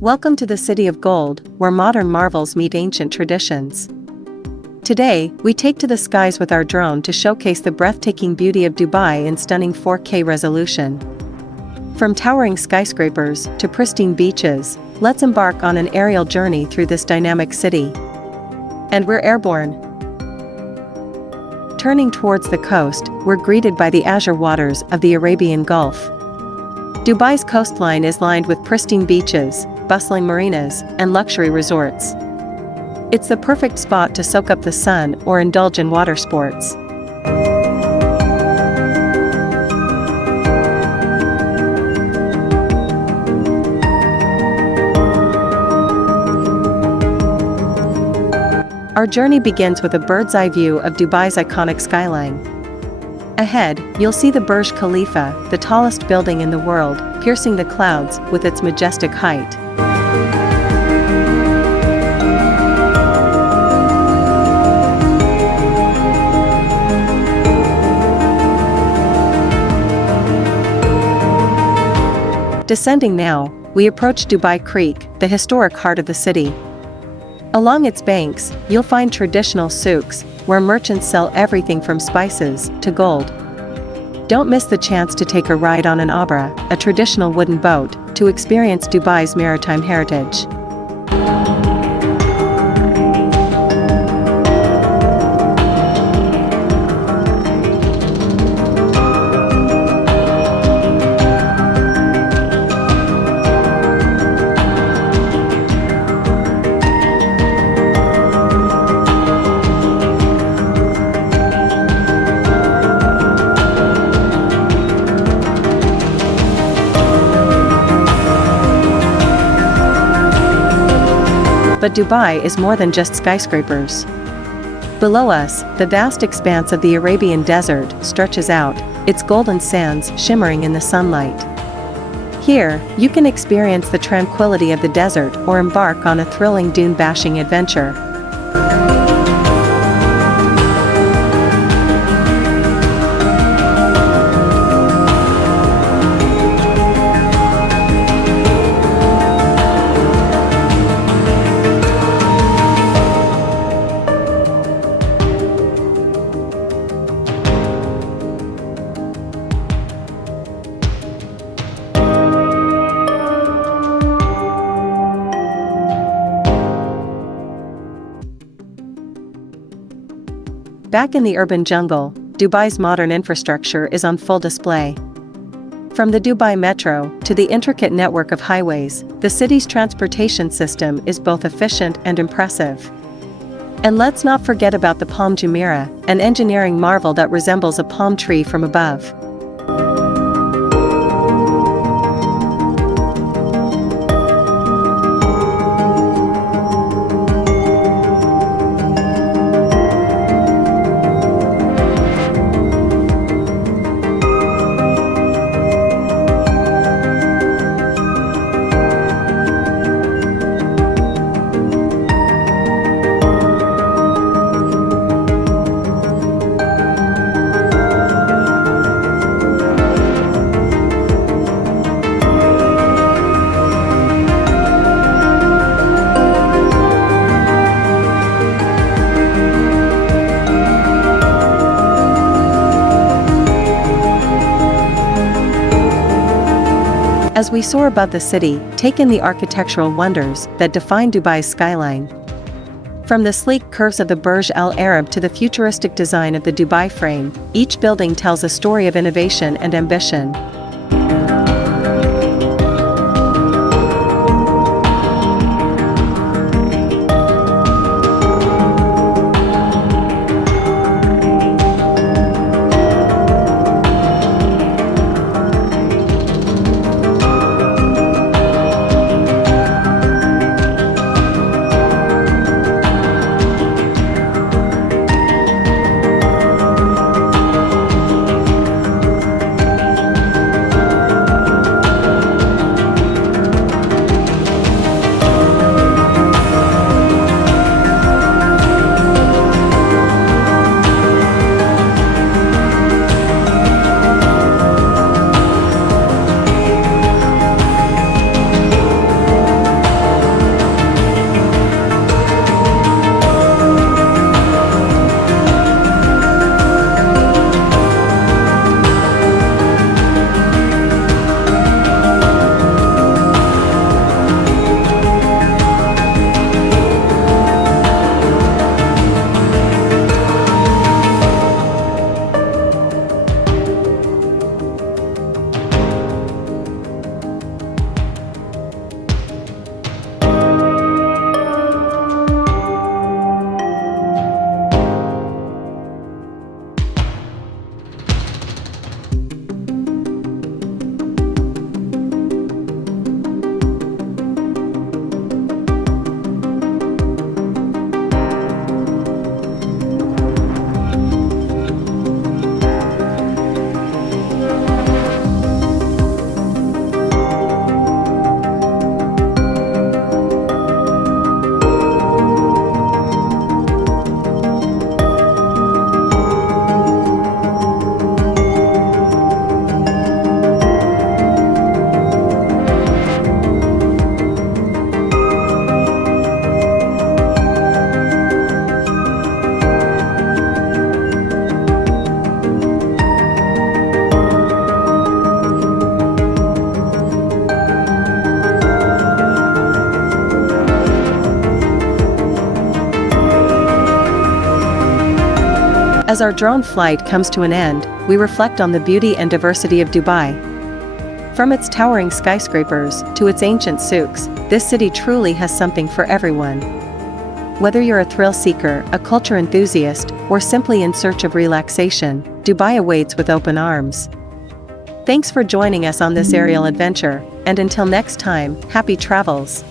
Welcome to the City of Gold, where modern marvels meet ancient traditions. Today, we take to the skies with our drone to showcase the breathtaking beauty of Dubai in stunning 4K resolution. From towering skyscrapers to pristine beaches, let's embark on an aerial journey through this dynamic city. And we're airborne. Turning towards the coast, we're greeted by the azure waters of the Arabian Gulf. Dubai's coastline is lined with pristine beaches, bustling marinas, and luxury resorts. It's the perfect spot to soak up the sun or indulge in water sports. Our journey begins with a bird's-eye view of Dubai's iconic skyline. Ahead, you'll see the Burj Khalifa, the tallest building in the world, piercing the clouds with its majestic height. Descending now, we approach Dubai Creek, the historic heart of the city. Along its banks, you'll find traditional souks, where merchants sell everything from spices to gold. Don't miss the chance to take a ride on an abra, a traditional wooden boat, to experience Dubai's maritime heritage. But Dubai is more than just skyscrapers. Below us, the vast expanse of the Arabian desert stretches out, its golden sands shimmering in the sunlight. Here, you can experience the tranquility of the desert or embark on a thrilling dune-bashing adventure. Back in the urban jungle, Dubai's modern infrastructure is on full display. From the Dubai Metro to the intricate network of highways, the city's transportation system is both efficient and impressive. And let's not forget about the Palm Jumeirah, an engineering marvel that resembles a palm tree from above. As we soar above the city, take in the architectural wonders that define Dubai's skyline. From the sleek curves of the Burj Al Arab to the futuristic design of the Dubai frame, each building tells a story of innovation and ambition. As our drone flight comes to an end, we reflect on the beauty and diversity of Dubai. From its towering skyscrapers to its ancient souks, this city truly has something for everyone. Whether you're a thrill seeker, a culture enthusiast, or simply in search of relaxation, Dubai awaits with open arms. Thanks for joining us on this aerial adventure, and until next time, happy travels!